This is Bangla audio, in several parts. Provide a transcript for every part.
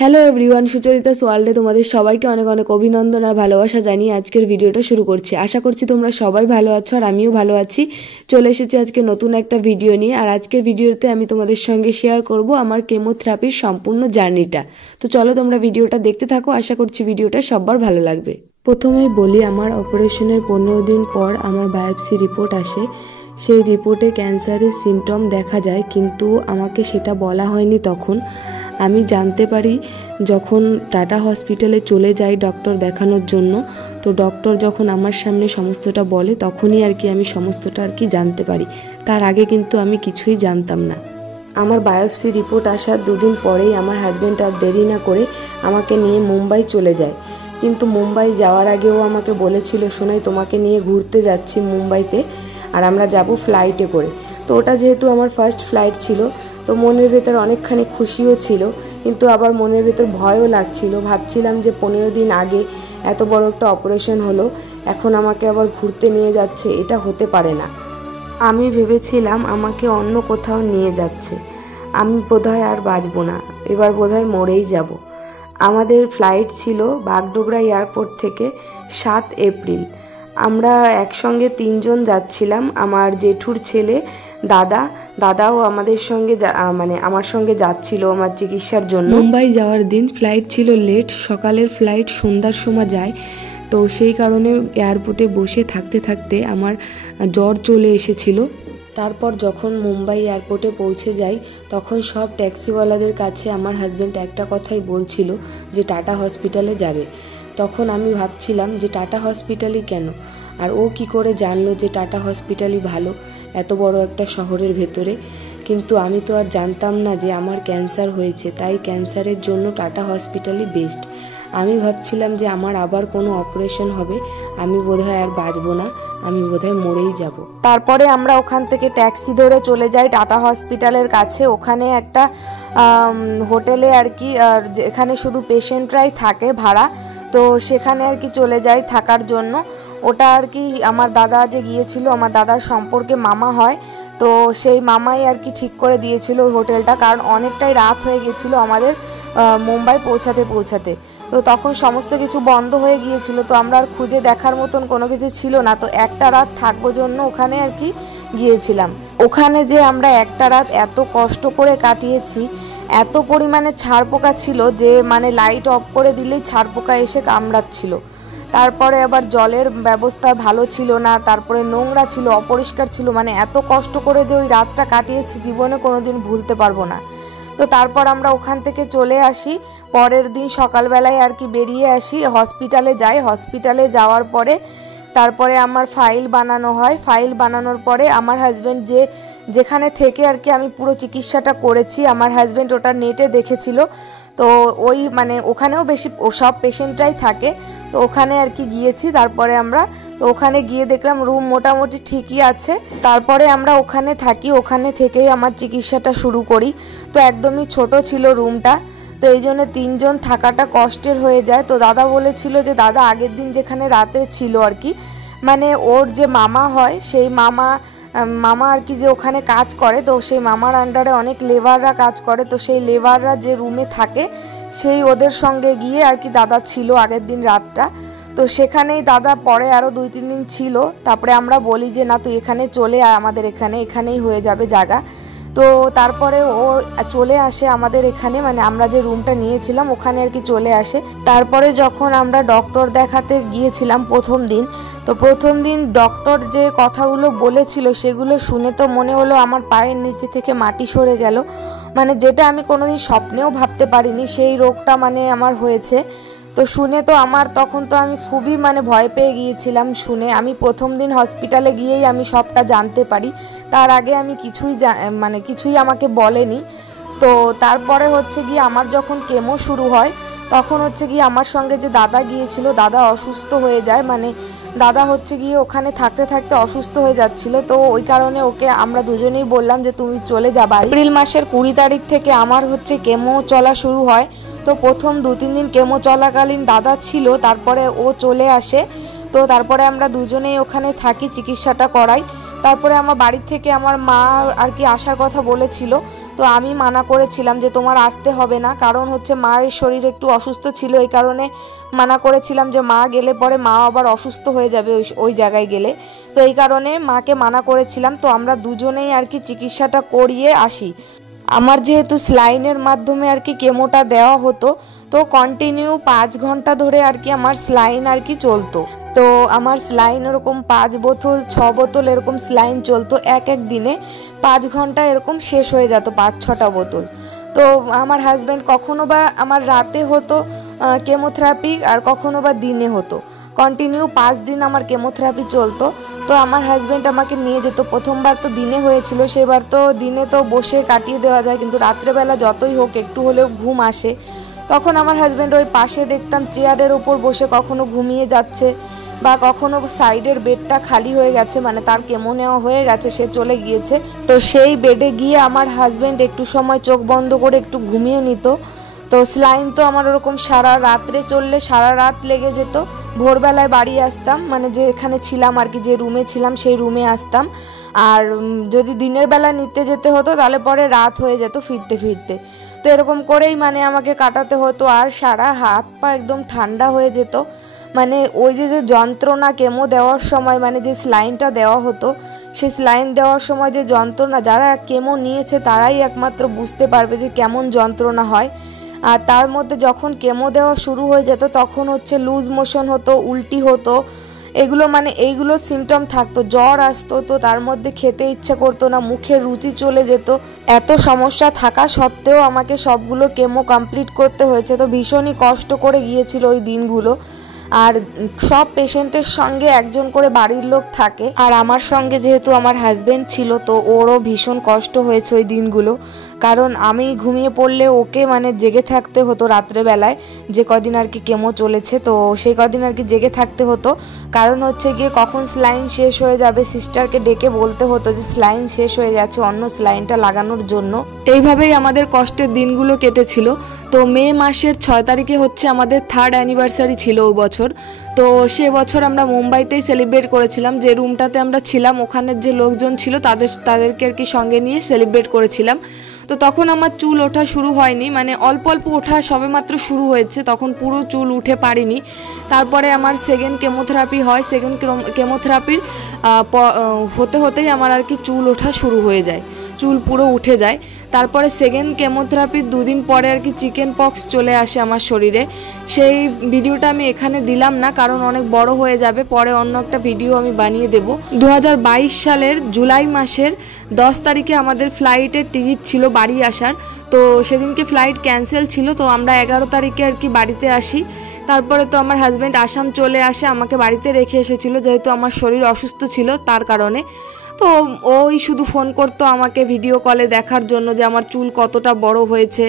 হ্যালো এভরিওয়ান, সুচরিতা ওয়ার্ল্ডে তোমাদের সবাইকে অনেক অনেক অভিনন্দন আর ভালোবাসা জানিয়ে আজকের ভিডিওটা শুরু করছি। আশা করছি তোমরা সবাই ভালো আছো আর আমিও ভালো আছি। চলে এসেছি আজকে নতুন একটা ভিডিও নিয়ে। আর আজকের ভিডিওতে আমি তোমাদের সঙ্গে শেয়ার করব আমার কেমোথেরাপির সম্পূর্ণ জার্নিটা। তো চলো তোমরা ভিডিওটা দেখতে থাকো, আশা করছি ভিডিওটা সবার ভালো লাগবে। প্রথমেই বলি, আমার অপারেশনের 15 দিন পর আমার বায়োপসি রিপোর্ট আসে। সেই রিপোর্টে ক্যান্সারের সিমটম দেখা যায়, কিন্তু আমাকে সেটা বলা হয়নি তখন। আমি জানতে পারি যখন টাটা হসপিটালে চলে যাই ডক্টর দেখানোর জন্য। তো ডক্টর যখন আমার সামনে সমস্তটা বলে তখনই আমি সমস্তটা জানতে পারি। তার আগে কিন্তু আমি কিছুই জানতাম না। আমার বায়োপসি রিপোর্ট আসার 2 দিন পরেই আমার হাজব্যান্ড আর দেরি না করে আমাকে নিয়ে মুম্বাই চলে যায়। কিন্তু মুম্বাই যাওয়ার আগেও আমাকে বলেছিল, সোনাই তোমাকে নিয়ে ঘুরতে যাচ্ছি মুম্বাইতে, আর আমরা যাব ফ্লাইটে করে। তো ওটা যেহেতু আমার ফার্স্ট ফ্লাইট ছিল, তো মনের ভেতর অনেকখানি খুশিও ছিল, কিন্তু আবার মনের ভেতর ভয়ও লাগছিল। ভাবছিলাম যে 15 দিন আগে এত বড় একটা অপারেশন হলো, এখন আমাকে আবার ঘুরতে নিয়ে যাচ্ছে, এটা হতে পারে না। আমি ভেবেছিলাম আমাকে অন্য কোথাও নিয়ে যাচ্ছে, আমি বোধহয় আর বাঁচব না, এবার বোধহয় মরেই যাব। আমাদের ফ্লাইট ছিল বাগডোগরা এয়ারপোর্ট থেকে 7 এপ্রিল। আমরা একসঙ্গে 3 জন যাচ্ছিলাম। আমার জেঠুর ছেলে, দাদাও আমাদের সঙ্গে আমার সঙ্গে যাচ্ছিল আমার চিকিৎসার জন্য। মুম্বাই যাওয়ার দিন ফ্লাইট ছিল লেট, সকালের ফ্লাইট সন্ধ্যার সময় যায়। তো সেই কারণে এয়ারপোর্টে বসে থাকতে থাকতে আমার জ্বর চলে এসেছিল। তারপর যখন মুম্বাই এয়ারপোর্টে পৌঁছে যাই, তখন সব ট্যাক্সিওয়ালাদের কাছে আমার হাজব্যান্ড একটা কথাই বলছিল যে টাটা হসপিটালে যাবে। তখন আমি ভাবছিলাম যে টাটা হসপিটালই কেন, আর ও কি করে জানলো যে টাটা হসপিটালই ভালো এত বড় একটা শহরের ভেতরে। কিন্তু আমি তো আর জানতাম না যে আমার ক্যান্সার হয়েছে, তাই ক্যান্সারের জন্য টাটা হসপিটালই বেস্ট। আমি ভাবছিলাম যে আমার আবার কোনো অপারেশন হবে, আমি বোধহয় আর বাঁচবো না, আমি বোধহয় মরেই যাব। তারপরে আমরা ওখান থেকে ট্যাক্সি ধরে চলে যাই টাটা হসপিটালের কাছে। ওখানে একটা হোটেলে এখানে শুধু পেশেন্টরাই থাকে ভাড়া, তো সেখানে চলে যাই থাকার জন্য। ওটা আমার দাদা যে গিয়েছিল, আমার দাদার সম্পর্কে মামা হয়, তো সেই মামাই ঠিক করে দিয়েছিল ওই হোটেলটা, কারণ অনেকটাই রাত হয়ে গেছিলো আমাদের মুম্বাই পৌঁছাতে। তো তখন সমস্ত কিছু বন্ধ হয়ে গিয়েছিল, তো আমরা আর খুঁজে দেখার মতন কোনো কিছু ছিল না। তো একটা রাত থাকবো জন্য ওখানে গিয়েছিলাম। ওখানে যে আমরা একটা রাত এত কষ্ট করে কাটিয়েছি, এত পরিমাণে ছাড় পোকা ছিল যে লাইট অফ করে দিলেই ছাড় পোকা এসে কামড়াচ্ছিল। তারপরে আবার জলের ব্যবস্থা ভালো ছিল না, তারপরে নোংরা ছিল, অপরিষ্কার ছিল। এত কষ্ট করে যে ওই রাতটা কাটিয়েছি, জীবনে কোনোদিন ভুলতে পারবো না। তো তারপর আমরা ওখান থেকে চলে আসি। পরের দিন সকালবেলায় বেরিয়ে আসি, হসপিটালে যাই। হসপিটালে যাওয়ার পরে তারপরে আমার ফাইল বানানো হয়। ফাইল বানানোর পরে আমার হাজব্যান্ড যেখানে থেকে আমি পুরো চিকিৎসাটা করেছি, আমার হাজব্যান্ড ওটা নেটে দেখেছিল। তো ওই ওখানেও বেশি সব পেশেন্টরাই থাকে, তো ওখানে গিয়েছি। তারপরে আমরা তো ওখানে গিয়ে দেখলাম রুম মোটামুটি ঠিকই আছে। তারপরে আমরা ওখানে থাকি, ওখানে থেকেই আমার চিকিৎসাটা শুরু করি। তো একদমই ছোট ছিল রুমটা, তো এই জন্য 3 জন থাকাটা কষ্টের হয়ে যায়। তো দাদা বলেছিল যে দাদা আগের দিন যেখানে রাতে ছিল ওর যে মামা হয়, সেই মামা যে ওখানে কাজ করে, তো সেই মামার আন্ডারে অনেক লেবাররা কাজ করে। তো সেই লেবাররা যে রুমে থাকে, সেই ওদের সঙ্গে গিয়ে দাদা ছিল আগের দিন রাতটা। তো সেখানেই দাদা পরে আরও 2-3 দিন ছিল। তারপরে আমরা বলি যে না, তুই এখানে চলে আয়, আমাদের এখানেই হয়ে যাবে জায়গা। তো তারপরে ও চলে আসে আমাদের এখানে, আমরা যে রুমটা নিয়েছিলাম ওখানে চলে আসে। তারপরে যখন আমরা ডক্টর দেখাতে গিয়েছিলাম প্রথম দিন ডক্টর যে কথাগুলো বলেছিল সেগুলো শুনে তো মনে হলো আমার পায়ের নিচে থেকে মাটি সরে গেল। যেটা আমি কোনোদিন স্বপ্নেও ভাবতে পারিনি সেই রোগটা আমার হয়েছে। তো শুনে তো তখন তো আমি খুবই ভয় পেয়ে গিয়েছিলাম। শুনে আমি প্রথম দিন হসপিটালে গিয়েই আমি সবটা জানতে পারি, তার আগে আমি কিছুই আমাকে বলেনি। তো তারপরে আমার যখন কেমো শুরু হয়, তখন আমার সঙ্গে যে দাদা গিয়েছিল, দাদা অসুস্থ হয়ে যায়। দাদা ওখানে থাকতে থাকতে অসুস্থ হয়ে যাচ্ছিল। তো ওই কারণে ওকে আমরা দুজনেই বললাম যে তুমি চলে যাবা। এপ্রিল মাসের 20 তারিখ থেকে আমার কেমো চলা শুরু হয়। তো প্রথম 2-3 দিন কেমো চলাকালীন দাদা ছিল, তারপরে ও চলে আসে। তো তারপরে আমরা দুজনেই ওখানে থাকি, চিকিৎসাটা করাই। তারপরে আমার বাড়ি থেকে আমার মা আসার কথা বলেছিল। তো তো আমি মানা করেছিলাম যে তোমার আসতে হবে না, কারণ হচ্ছে মায়ের শরীর একটু অসুস্থ ছিল, এই কারণে মানা করেছিলাম যে মা গেলে পরে মা আবার অসুস্থ হয়ে যাবে ওই জায়গায় গেলে। তো এই কারণে মাকে মানা করেছিলাম। তো আমরা দুজনেই আর কি চিকিৎসাটা করিয়ে আসি। আমার যেহেতু স্লাইনের মাধ্যমে আর কি কেমোটা দেওয়া হতো, তো কন্টিনিউ 5 ঘন্টা ধরে আর কি আমার স্লাইন আর কি চলতো। তো আমার স্লাইন এরকম 5 বোতল 6 বোতল এরকম স্লাইন চলতো এক এক দিনে, 5 ঘন্টা এরকম শেষ হয়ে যেত 5-6টা বোতল। তো আমার হাজব্যান্ড কখনো বা আমার রাতে হতো কেমোথেরাপি, আর কখনো বা দিনে হতো। কন্টিনিউ 5 দিন আমার কেমোথেরাপি চলতো। তো আমার হাজব্যান্ড আমাকে নিয়ে যেত। প্রথমবার তো দিনে হয়েছিল, সেবার তো দিনে তো বসে কাটিয়ে দেওয়া যায়, কিন্তু রাত্রেবেলা যতই হোক একটু হলেও ঘুম আসে। তখন আমার হাজব্যান্ড ওই পাশে দেখতাম চেয়ারের ওপর বসে কখনো ঘুমিয়ে যাচ্ছে, বা কখনো সাইডের বেডটা খালি হয়ে গেছে, মানে তার কেমো নেওয়া হয়ে গেছে, সে চলে গিয়েছে। তো সেই বেডে গিয়ে আমার হাজব্যান্ড একটু সময় চোখ বন্ধ করে একটু ঘুমিয়ে নিত। তো স্লাইন তো আমার ওরকম সারা রাত্রে চললে সারা রাত লেগে যেত। ভোরবেলায় বাড়ি আসতাম, মানে যেখানে ছিলাম আর কি, যে রুমে ছিলাম সেই রুমে আসতাম। আর যদি দিনের বেলা নিতে যেতে হতো তাহলে পরে রাত হয়ে যেত ফিরতে ফিরতে। তো এরকম করেই মানে আমাকে কাটাতে হতো। আর সারা হাত পা একদম ঠান্ডা হয়ে যেত। মানে ওই যে যন্ত্রণা কেমো দেওয়ার সময়, মানে যে স্লাইনটা দেওয়া হতো, সেই স্লাইন দেওয়ার সময় যে যন্ত্রণা, যারা কেমো নিয়েছে তারাই একমাত্র বুঝতে পারবে যে কেমন যন্ত্রণা হয়। আর তার মধ্যে যখন কেমো দেওয়া শুরু হয়ে যেত তখন হচ্ছে লুজ মোশন হতো, উল্টি হতো, এগুলো মানে এইগুলো সিমটম থাকতো। জ্বর আসতো, তো তার মধ্যে খেতে ইচ্ছা করতো না, মুখের রুচি চলে যেত। এত সমস্যা থাকা সত্ত্বেও আমাকে সবগুলো কেমো কমপ্লিট করতে হয়েছে। তো ভীষণই কষ্ট করে গিয়েছিল ওই দিনগুলো। আর সব পেশেন্টের সঙ্গে একজন করে বাড়ির লোক থাকে, আর আমার সঙ্গে যেহেতু আমার হাজব্যান্ড ছিল, তো ওরও ভীষণ কষ্ট হয়েছে ওই দিনগুলো। কারণ আমি ঘুমিয়ে পড়লে ওকে মানে জেগে থাকতে হতো রাত্রেবেলায়, যে কদিন আর কি কেমো চলেছে, তো সেই কদিন আর কি জেগে থাকতে হতো। কারণ হচ্ছে গিয়ে কখন স্লাইন শেষ হয়ে যাবে সিস্টারকে ডেকে বলতে হতো যে স্লাইন শেষ হয়ে গেছে, অন্য স্লাইনটা লাগানোর জন্য। এইভাবেই আমাদের কষ্টের দিনগুলো কেটেছিল। তো মে মাসের 6 তারিখে হচ্ছে আমাদের 3rd অ্যানিভার্সারি ছিল ওই বছর। তো সে বছর আমরা মুম্বাইতেই সেলিব্রেট করেছিলাম। যে রুমটাতে আমরা ছিলাম ওখানের যে লোকজন ছিল তাদেরকে আর কি সঙ্গে নিয়ে সেলিব্রেট করেছিলাম। তো তখন আমার চুল ওঠা শুরু হয়নি, মানে অল্প অল্প ওঠা সবেমাত্র শুরু হয়েছে, তখন পুরো চুল উঠে পারিনি। তারপরে আমার সেকেন্ড কেমোথেরাপি হয়। সেকেন্ড কেমোথেরাপির হতে হতেই আমার আর কি চুল ওঠা শুরু হয়ে যায়, চুল পুরো উঠে যায়। তারপরে সেকেন্ড কেমোথেরাপির 2 দিন পরে আর কি চিকেন পক্স চলে আসে আমার শরীরে। সেই ভিডিওটা আমি এখানে দিলাম না, কারণ অনেক বড় হয়ে যাবে, পরে অন্য একটা ভিডিও আমি বানিয়ে দেব। 2022 সালের জুলাই মাসের 10 তারিখে আমাদের ফ্লাইটের টিকিট ছিল বাড়ি আসার। তো সেদিনকে ফ্লাইট ক্যান্সেল ছিল, তো আমরা 11 তারিখে আর কি বাড়িতে আসি। তারপরে তো আমার হাজব্যান্ড আসাম চলে আসে, আমাকে বাড়িতে রেখে এসেছিল, যেহেতু আমার শরীর অসুস্থ ছিল তার কারণে। তো ওই শুধু ফোন করতো আমাকে ভিডিও কলে দেখার জন্য যে আমার চুল কতটা বড় হয়েছে,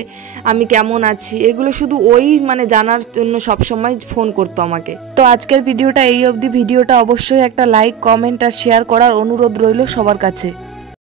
আমি কেমন আছি, এগুলো শুধু ওই মানে জানার জন্য সবসময় ফোন করতো আমাকে। তো আজকের ভিডিওটা এই অবধি। ভিডিওটা অবশ্যই একটা লাইক, কমেন্ট আর শেয়ার করার অনুরোধ রইল সবার কাছে।